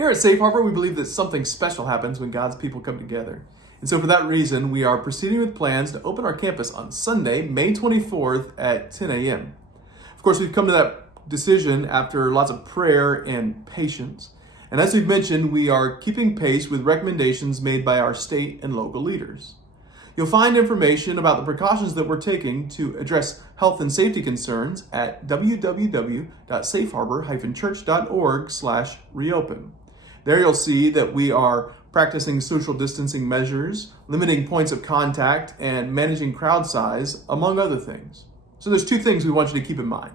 Here at Safe Harbor, we believe that something special happens when God's people come together. And so for that reason, we are proceeding with plans to open our campus on Sunday, May 24th at 10 a.m. Of course, we've come to that decision after lots of prayer and patience. And as we've mentioned, we are keeping pace with recommendations made by our state and local leaders. You'll find information about the precautions that we're taking to address health and safety concerns at www.safeharbor-church.org/reopen. There you'll see that we are practicing social distancing measures, limiting points of contact, and managing crowd size, among other things. So there's two things we want you to keep in mind.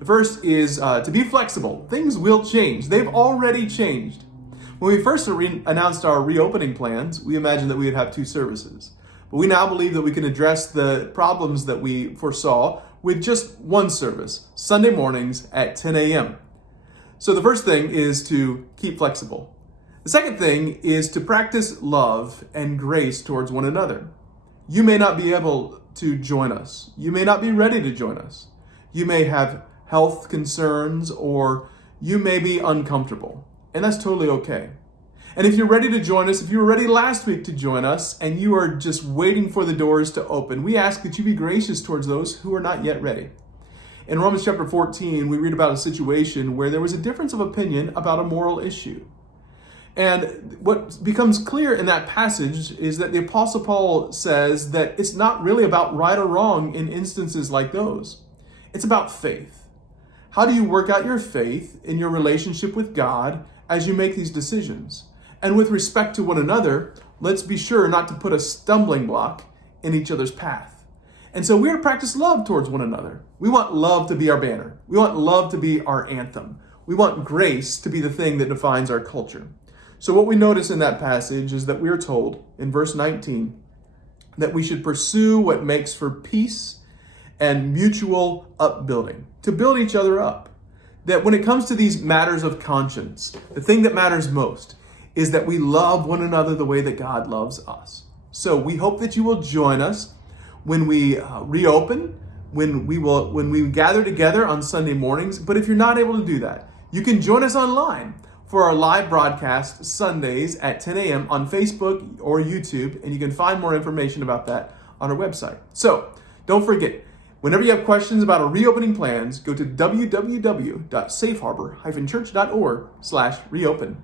The first is to be flexible. Things will change. They've already changed. When we first announced our reopening plans, we imagined that we would have two services. But we now believe that we can address the problems that we foresaw with just one service, Sunday mornings at 10 a.m. So the first thing is to keep flexible. The second thing is to practice love and grace towards one another. You may not be able to join us. You may not be ready to join us. You may have health concerns or you may be uncomfortable, and that's totally okay. And if you're ready to join us, if you were ready last week to join us and you are just waiting for the doors to open, we ask that you be gracious towards those who are not yet ready. In Romans chapter 14, we read about a situation where there was a difference of opinion about a moral issue. And what becomes clear in that passage is that the Apostle Paul says that it's not really about right or wrong in instances like those. It's about faith. How do you work out your faith in your relationship with God as you make these decisions? And with respect to one another, let's be sure not to put a stumbling block in each other's path. And so we are to practice love towards one another. We want love to be our banner. We want love to be our anthem. We want grace to be the thing that defines our culture. So what we notice in that passage is that we are told in verse 19 that we should pursue what makes for peace and mutual upbuilding, to build each other up. That when it comes to these matters of conscience, the thing that matters most is that we love one another the way that God loves us. So we hope that you will join us when we reopen, when we gather together on Sunday mornings. But if you're not able to do that, you can join us online for our live broadcast Sundays at 10 a.m. on Facebook or YouTube, and you can find more information about that on our website. So don't forget, whenever you have questions about our reopening plans, go to www.safeharbor-church.org/reopen.